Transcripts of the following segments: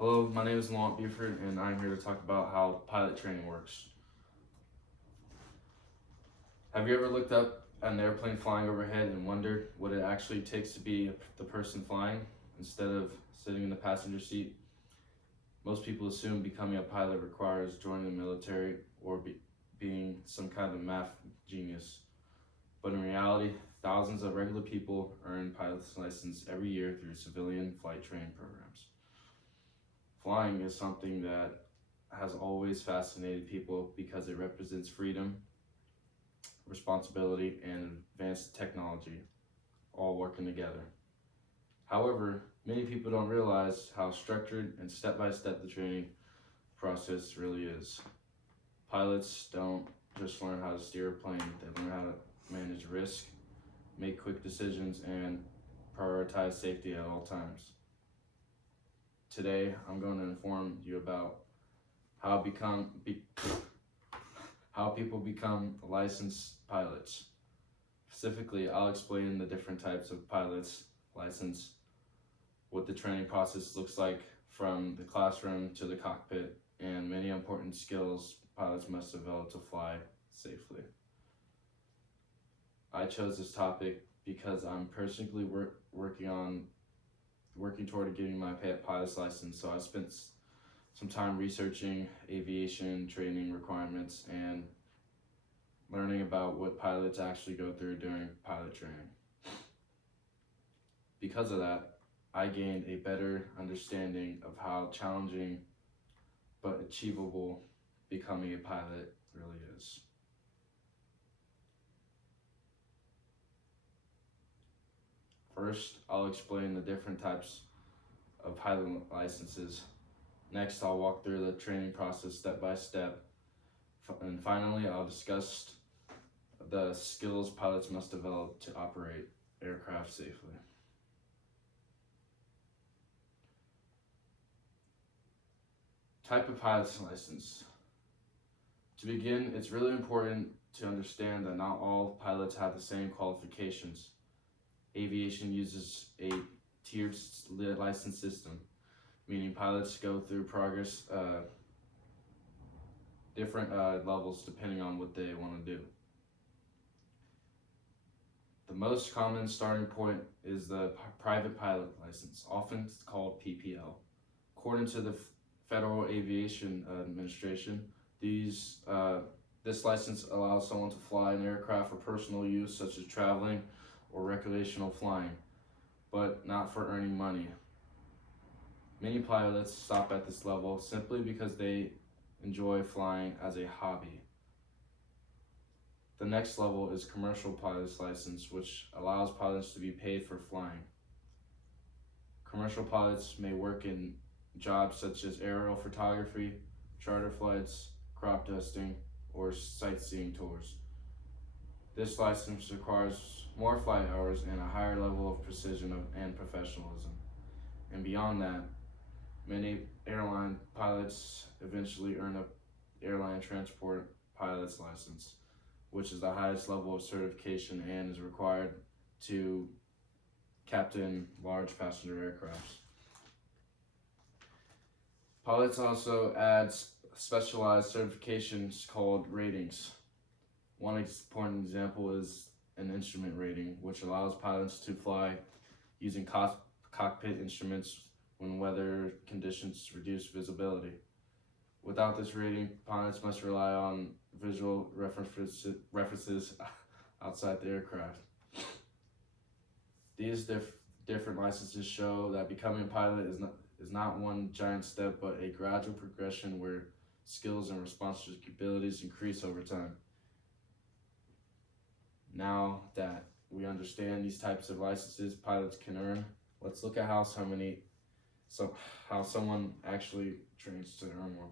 Hello, my name is Laurent Buford, and I'm here to talk about how pilot training works. Have you ever looked up at an airplane flying overhead and wondered what it actually takes to be the person flying instead of sitting in the passenger seat? Most people assume becoming a pilot requires joining the military or being some kind of math genius. But in reality, thousands of regular people earn pilot's license every year through civilian flight training programs. Flying is something that has always fascinated people because it represents freedom, responsibility, and advanced technology all working together. However, many people don't realize how structured and step-by-step the training process really is. Pilots don't just learn how to steer a plane, they learn how to manage risk, make quick decisions, and prioritize safety at all times. Today, I'm going to inform you about how people become licensed pilots. Specifically, I'll explain the different types of pilots license, what the training process looks like from the classroom to the cockpit, and many important skills pilots must develop to fly safely. I chose this topic because I'm personally working toward getting my pilot's license, so I spent some time researching aviation training requirements and learning about what pilots actually go through during pilot training. Because of that, I gained a better understanding of how challenging but achievable becoming a pilot really is. First, I'll explain the different types of pilot licenses. Next, I'll walk through the training process step by step. And finally, I'll discuss the skills pilots must develop to operate aircraft safely. Type of pilot's license. To begin, it's really important to understand that not all pilots have the same qualifications. Aviation uses a tiered license system, meaning pilots go through different levels depending on what they want to do. The most common starting point is the private pilot license, often called PPL. According to the Federal Aviation Administration, this license allows someone to fly an aircraft for personal use, such as traveling or recreational flying, but not for earning money. Many pilots stop at this level simply because they enjoy flying as a hobby. The next level is commercial pilot's license, which allows pilots to be paid for flying. Commercial pilots may work in jobs such as aerial photography, charter flights, crop dusting, or sightseeing tours. This license requires more flight hours and a higher level of precision and professionalism. And beyond that, many airline pilots eventually earn an airline transport pilot's license, which is the highest level of certification and is required to captain large passenger aircrafts. Pilots also add specialized certifications called ratings. One important example is an instrument rating, which allows pilots to fly using cockpit instruments when weather conditions reduce visibility. Without this rating, pilots must rely on visual references outside the aircraft. These different licenses show that becoming a pilot is not one giant step, but a gradual progression where skills and responsibilities increase over time. Now that we understand these types of licenses pilots can earn, let's look at how someone actually trains to earn one.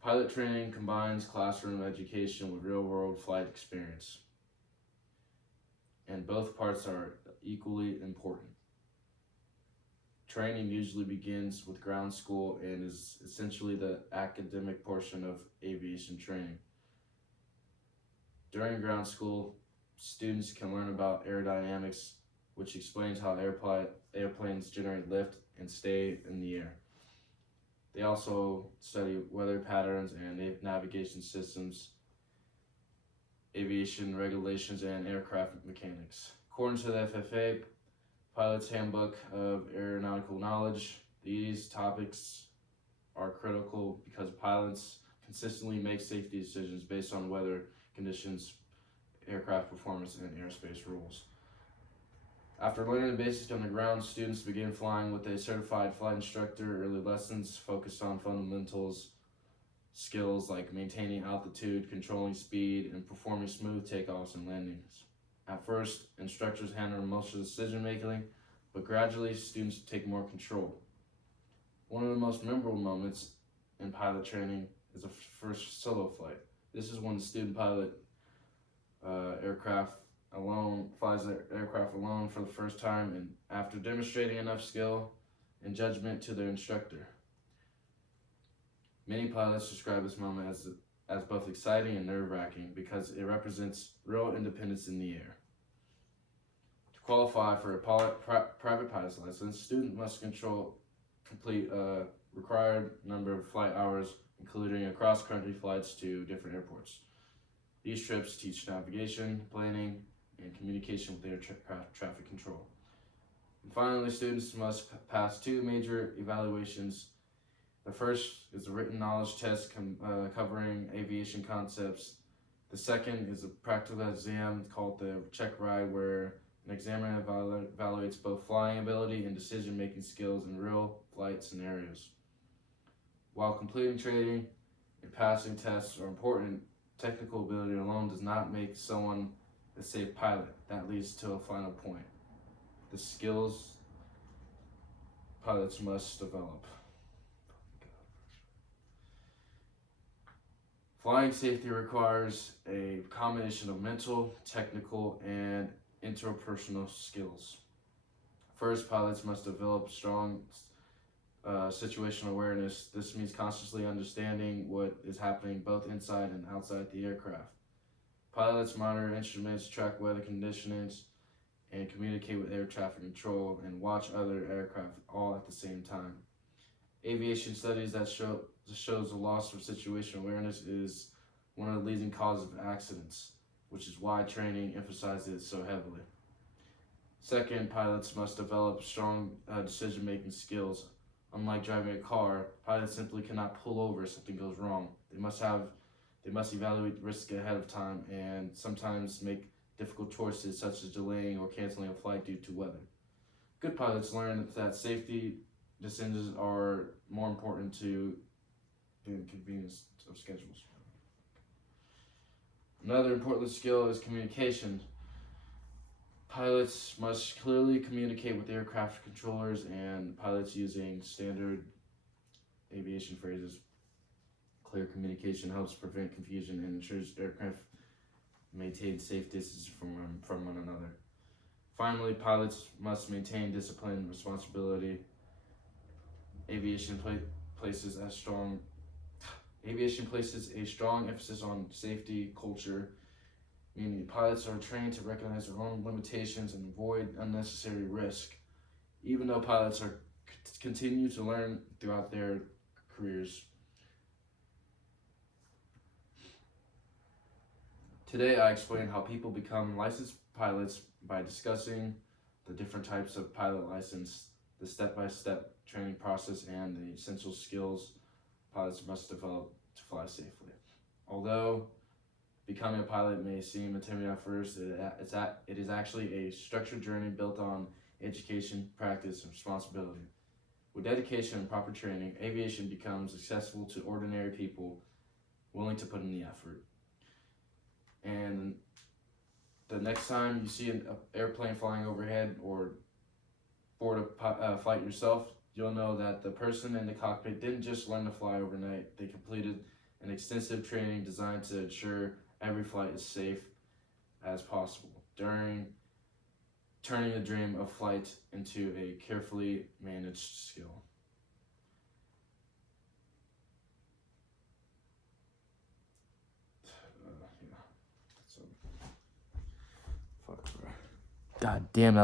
Pilot training combines classroom education with real-world flight experience, and both parts are equally important. Training usually begins with ground school and is essentially the academic portion of aviation training. During ground school, students can learn about aerodynamics, which explains how airplanes generate lift and stay in the air. They also study weather patterns and navigation systems, aviation regulations, and aircraft mechanics. According to the FFA, Pilot's Handbook of Aeronautical Knowledge, these topics are critical because pilots consistently make safety decisions based on weather conditions, aircraft performance, and airspace rules. After learning the basics on the ground, students begin flying with a certified flight instructor. Early lessons focus on fundamentals, skills like maintaining altitude, controlling speed, and performing smooth takeoffs and landings. At first, instructors handle most of the decision making, but gradually students take more control. One of the most memorable moments in pilot training is the first solo flight. This is when the student pilot flies the aircraft alone for the first time, and after demonstrating enough skill and judgment to their instructor. Many pilots describe this moment as both exciting and nerve-wracking because it represents real independence in the air. To qualify for a private pilot's license, students must complete a required number of flight hours, including cross-country flights to different airports. These trips teach navigation, planning, and communication with air traffic control. And finally, students must pass two major evaluations. The first is a written knowledge test covering aviation concepts. The second is a practical exam called the check ride, where an examiner evaluates both flying ability and decision-making skills in real flight scenarios. While completing training and passing tests are important, technical ability alone does not make someone a safe pilot. That leads to a final point: the skills pilots must develop. Flying safety requires a combination of mental, technical, and interpersonal skills. First, pilots must develop strong situational awareness. This means consciously understanding what is happening both inside and outside the aircraft. Pilots monitor instruments, track weather conditions, and communicate with air traffic control and watch other aircraft all at the same time. Aviation studies that shows the loss of situational awareness is one of the leading causes of accidents, which is why training emphasizes it so heavily. Second, pilots must develop strong decision-making skills. Unlike driving a car, pilots simply cannot pull over if something goes wrong. They must evaluate risk ahead of time and sometimes make difficult choices such as delaying or canceling a flight due to weather. Good pilots learn that safety decisions are more important to the inconvenience of schedules. Another important skill is communication. Pilots must clearly communicate with aircraft controllers and pilots using standard aviation phrases. Clear communication helps prevent confusion and ensures aircraft maintain safe distance from one another. Finally, pilots must maintain discipline and responsibility. Aviation places a strong emphasis on safety culture, meaning pilots are trained to recognize their own limitations and avoid unnecessary risk. Even though pilots continue to learn throughout their careers. Today, I explained how people become licensed pilots by discussing the different types of pilot license, the step-by-step training process, and the essential skills pilots must develop to fly safely. Although becoming a pilot may seem intimidating at first, it is actually a structured journey built on education, practice, and responsibility. With dedication and proper training, aviation becomes accessible to ordinary people willing to put in the effort. And the next time you see an airplane flying overhead or board a flight yourself, you'll know that the person in the cockpit didn't just learn to fly overnight. They completed an extensive training designed to ensure every flight is safe as possible, turning the dream of flight into a carefully managed skill. God damn, that